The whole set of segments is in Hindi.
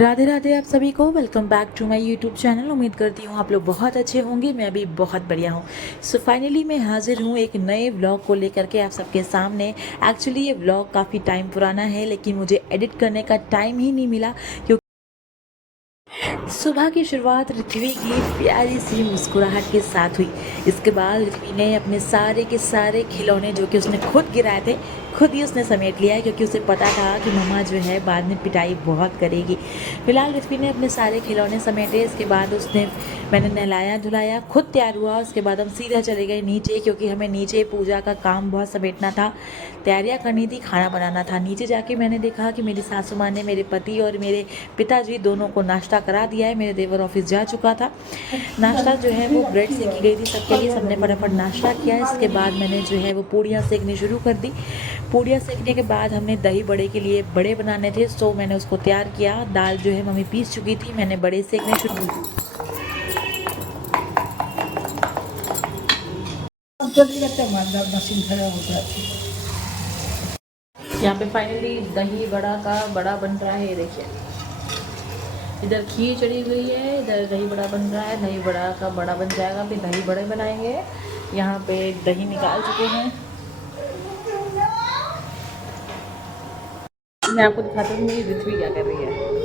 राधे राधे आप सभी को welcome back to my YouTube channel. उम्मीद करती हूँ आप लोग बहुत अच्छे होंगे। मैं भी बहुत बढ़िया हूँ। सो फाइनली मैं हाजिर हूँ एक नए व्लॉग को लेकर के आप सबके सामने। एक्चुअली ये व्लॉग काफ़ी टाइम पुराना है, लेकिन मुझे एडिट करने का टाइम ही नहीं मिला क्योंकि सुबह की शुरुआत ऋत्वी की प्यारी सी मुस्कुराहट के साथ हुई। इसके बाद ऋत्वी ने अपने सारे के सारे खिलौने जो कि उसने खुद गिराए थे खुद ही उसने समेट लिया है, क्योंकि उसे पता था कि मम्मा जो है बाद में पिटाई बहुत करेगी। फिलहाल ऋत्वी ने अपने सारे खिलौने समेटे। इसके बाद मैंने नहलाया धुलाया, खुद तैयार हुआ। उसके बाद हम सीधा चले गए नीचे, क्योंकि हमें नीचे पूजा का काम बहुत समेटना था, तैयारियां करनी थी, खाना बनाना था। नीचे जाके मैंने देखा कि मेरी सासू माँ ने मेरे पति और मेरे पिताजी दोनों को नाश्ता करा दिया है। मेरे देवर ऑफिस जा चुका था। नाश्ता जो है वो ब्रेड सेकी गई थी सबके लिए, सबने फटाफट नाश्ता किया। इसके बाद मैंने जो है वो पूड़ियाँ सेकनी शुरू कर दी। पूड़ियाँ सेकने के बाद हमने दही बड़े के लिए बड़े बनाने थे, तो मैंने उसको तैयार किया। दाल जो है मम्मी पीस चुकी थी, मैंने बड़े सेकने शुरू यहाँ पे फाइनली दही बड़ा का बड़ा बन रहा है। ये देखिए, इधर खीर चढ़ी हुई है, इधर दही बड़ा बन रहा है। दही बड़ा का बड़ा बन जाएगा, फिर दही बड़े बनाएंगे। यहाँ पे दही निकाल चुके हैं। मैं आपको दिखाती हूँ मेरी ऋत्वी क्या कर रही है।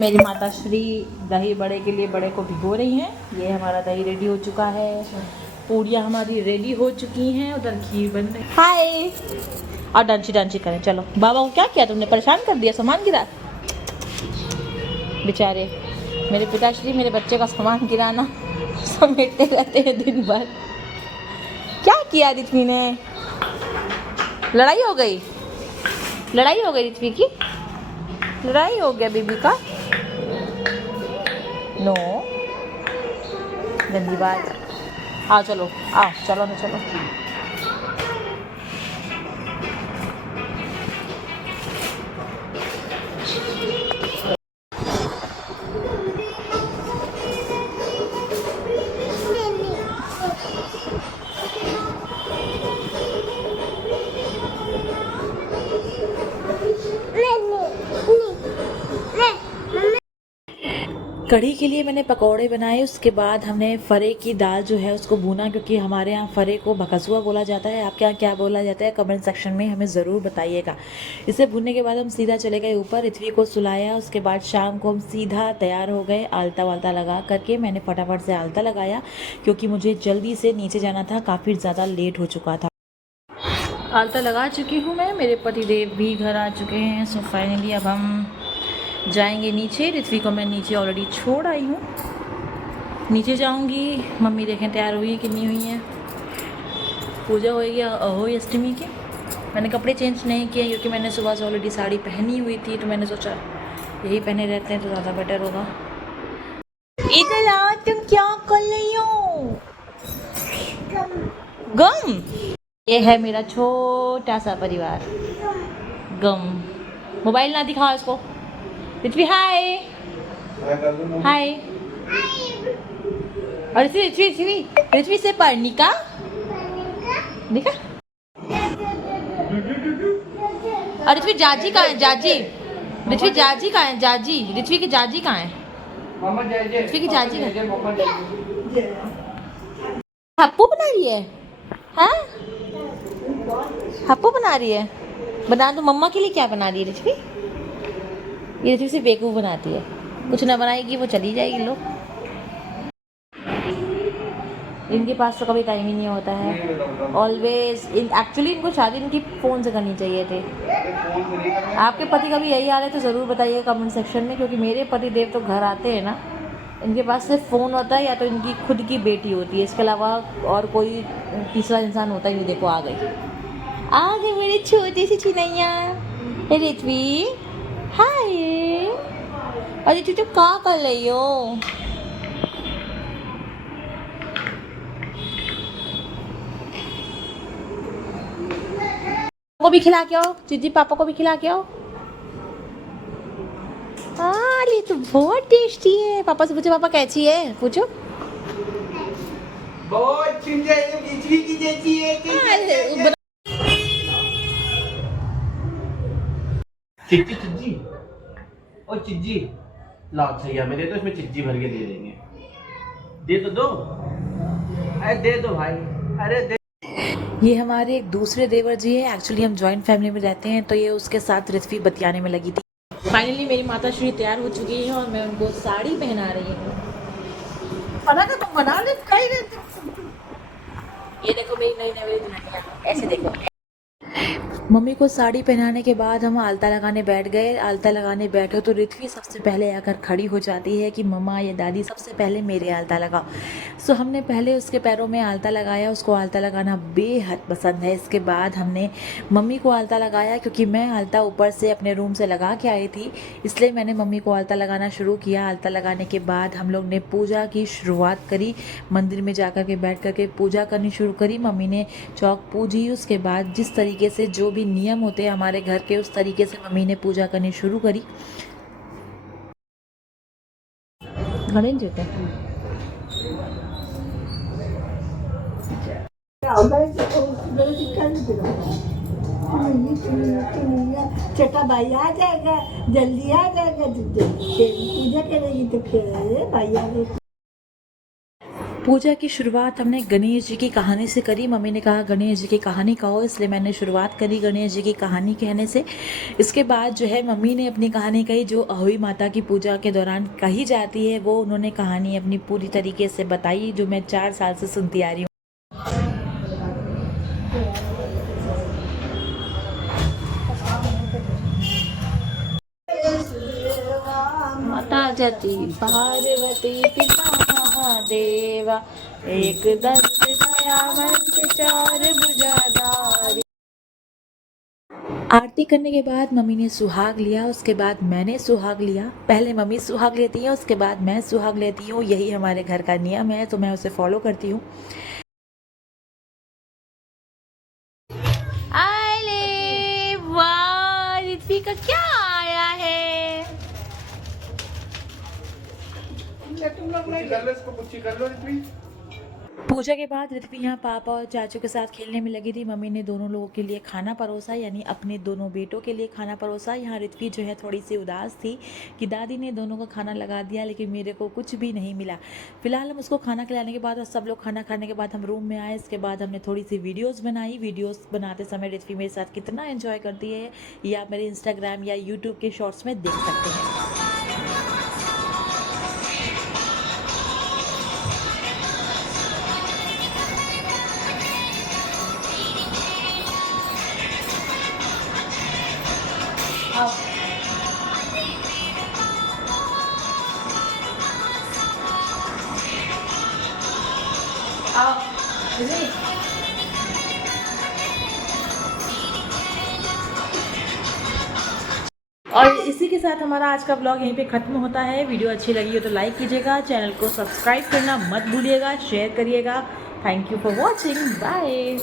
मेरी माता श्री दही बड़े के लिए बड़े को भिगो रही हैं। ये हमारा दही रेडी हो चुका है, पूड़ियाँ हमारी रेडी हो चुकी हैं, उधर खीर बन रही है। हाय, और डांची डांची करें। चलो, बाबा को क्या किया तुमने, परेशान कर दिया, सामान गिरा। बेचारे मेरे पिताश्री मेरे बच्चे का सामान गिराना समेटते रहते हैं दिन भर। क्या किया ऋत्वी ने? लड़ाई हो गई, लड़ाई हो गई ऋत्वी की, लड़ाई हो गया बीबी का। नो, गंदी बात। आओ चलो, आओ चलो ना, चलो। कढ़ी के लिए मैंने पकौड़े बनाए। उसके बाद हमने फरे की दाल जो है उसको भूना, क्योंकि हमारे यहाँ फरे को भकसुआ बोला जाता है। आपके यहाँ क्या बोला जाता है कमेंट सेक्शन में हमें ज़रूर बताइएगा। इसे भूनने के बाद हम सीधा चले गए ऊपर, ऋत्वी को सुलाया। उसके बाद शाम को हम सीधा तैयार हो गए आलता वालता लगा करके। मैंने फटाफट से आलता लगाया क्योंकि मुझे जल्दी से नीचे जाना था, काफ़ी ज़्यादा लेट हो चुका था। आलता लगा चुकी हूँ मैं, मेरे पतिदेव भी घर आ चुके हैं। सो फाइनली अब हम जाएंगे नीचे। ऋत्वी को मैं नीचे ऑलरेडी छोड़ आई हूँ, नीचे जाऊँगी। मम्मी देखें तैयार हुई हैं कितनी हुई हैं। पूजा होएगी अहोई अष्टमी की। मैंने कपड़े चेंज नहीं किए क्योंकि मैंने सुबह से ऑलरेडी साड़ी पहनी हुई थी, तो मैंने सोचा यही पहने रहते हैं तो ज़्यादा बेटर होगा। इधर आओ, तुम क्या कर रही हो? गम, ये है मेरा छोटा सा परिवार। गम, मोबाइल ना दिखाओ इसको। ऋत्वी हाय, हाय। और ऋत्वी से पर्णिका देखा। और ऋत्वी जाजी कहाँ है? जाजी, ऋत्वी जाजी कहाँ है? जाजी, ऋत्वी की जाजी कहाँ है? ऋत्वी की जाजी कहाँ है? हप्पू बना रही है? हाँ, हप्पू बना रही है। बना दो। मम्मा के लिए क्या बना रही है ऋत्वी? ये ऋत्वी से बेवकूफ़ बनाती है, कुछ ना बनाएगी वो चली जाएगी। लोग इनके पास तो कभी टाइम ही नहीं होता है। ऑलवेज एक्चुअली इनको शादी इनकी फ़ोन से करनी चाहिए थी। आपके पति का भी यही हाल है तो ज़रूर बताइएगा कमेंट सेक्शन में, क्योंकि मेरे पति देव तो घर आते हैं ना, इनके पास सिर्फ फ़ोन होता है या तो इनकी खुद की बेटी होती है, इसके अलावा और कोई तीसरा इंसान होता ही नहीं। देखो आ गई। आ गए मेरे छोटे से चिनैया रित्वी। हाय। अरे तू का कर रही हो? को भी खिला के आओ, जीजी पापा को भी खिला के आओ। हाँ ये तो बहुत टेस्टी है। पापा से पूछो पापा कैसी है, पूछो। बहुत सुंदर है, बिजली की जैसी है। चिज्जी चिज्जी ओ चिज्जी लाओ भैया में दे दो, इसमें चिज्जी भर के दे देंगे। दे तो दो, अरे दे दो भाई, अरे दे। ये हमारे एक दूसरे देवर जी है। एक्चुअली हम जॉइंट फैमिली में रहते हैं, तो ये उसके साथ रित्वी बतियाने में लगी थी। फाइनली मेरी माता श्री तैयार हो चुकी है और मैं उनको साड़ी पहना रही हूँ। तुम बना ले, ये देखो मेरी नई नई दुल्हनिया, ऐसे देखो। मम्मी को साड़ी पहनाने के बाद हम आलता लगाने बैठ गए। आलता लगाने बैठे तो रित्वी सबसे पहले आकर खड़ी हो जाती है कि मम्मा या दादी सबसे पहले मेरे आलता लगाओ। सो हमने पहले उसके पैरों में आलता लगाया। उसको आलता लगाना बेहद पसंद है। इसके बाद हमने मम्मी को आलता लगाया, क्योंकि मैं आलता ऊपर से अपने रूम से लगा के आई थी, इसलिए मैंने मम्मी को आलता लगाना शुरू किया। आलता लगाने के बाद हम लोग ने पूजा की शुरुआत करी। मंदिर में जाकर के बैठ कर के पूजा करनी शुरू करी। मम्मी ने चौक पूजी। उसके बाद जिस तरीके से जो भी नियम होते हैं हमारे घर के, उस तरीके से मम्मी ने पूजा करनी शुरू करी। गणेश जी छोटा भाई आ जाएगा, जल्दी आ जाएगा, पूजा करेगी तो फिर भाई आ गए। पूजा की शुरुआत हमने गणेश जी की कहानी से करी। मम्मी ने कहा गणेश जी की कहानी कहो, इसलिए मैंने शुरुआत करी गणेश जी की कहानी कहने से। इसके बाद जो है मम्मी ने अपनी कहानी कही, जो अहोई माता की पूजा के दौरान कही जाती है, वो उन्होंने कहानी अपनी पूरी तरीके से बताई, जो मैं 4 साल से सुनती आ रही हूँ। माता जति पार्वती पिता महादेवा, एक दंत दयावंत चार भुजाधारी। आरती करने के बाद मम्मी ने सुहाग लिया। उसके बाद मैंने सुहाग लिया। पहले मम्मी सुहाग लेती है, उसके बाद मैं सुहाग लेती हूँ। यही हमारे घर का नियम है, तो मैं उसे फॉलो करती हूँ। आले वाह, रित्वी का क्या आया है? पूजा के बाद रित्वी यहाँ पापा और चाचू के साथ खेलने में लगी थी। मम्मी ने दोनों लोगों के लिए खाना परोसा, यानी अपने दोनों बेटों के लिए खाना परोसा। यहाँ रित्वी जो है थोड़ी सी उदास थी कि दादी ने दोनों को खाना लगा दिया, लेकिन मेरे को कुछ भी नहीं मिला। फिलहाल हम उसको खाना खिलाने के बाद और सब लोग खाना खाने के बाद हम रूम में आए। इसके बाद हमने थोड़ी सी वीडियोज़ बनाई। वीडियोज़ बनाते समय रित्वी मेरे साथ कितना एंजॉय करती है, ये आप मेरे इंस्टाग्राम या यूट्यूब के शॉर्ट्स में देख सकते हैं। और इसी के साथ हमारा आज का ब्लॉग यहीं पे ख़त्म होता है। वीडियो अच्छी लगी हो तो लाइक कीजिएगा, चैनल को सब्सक्राइब करना मत भूलिएगा, शेयर करिएगा। Thank you for watching, bye.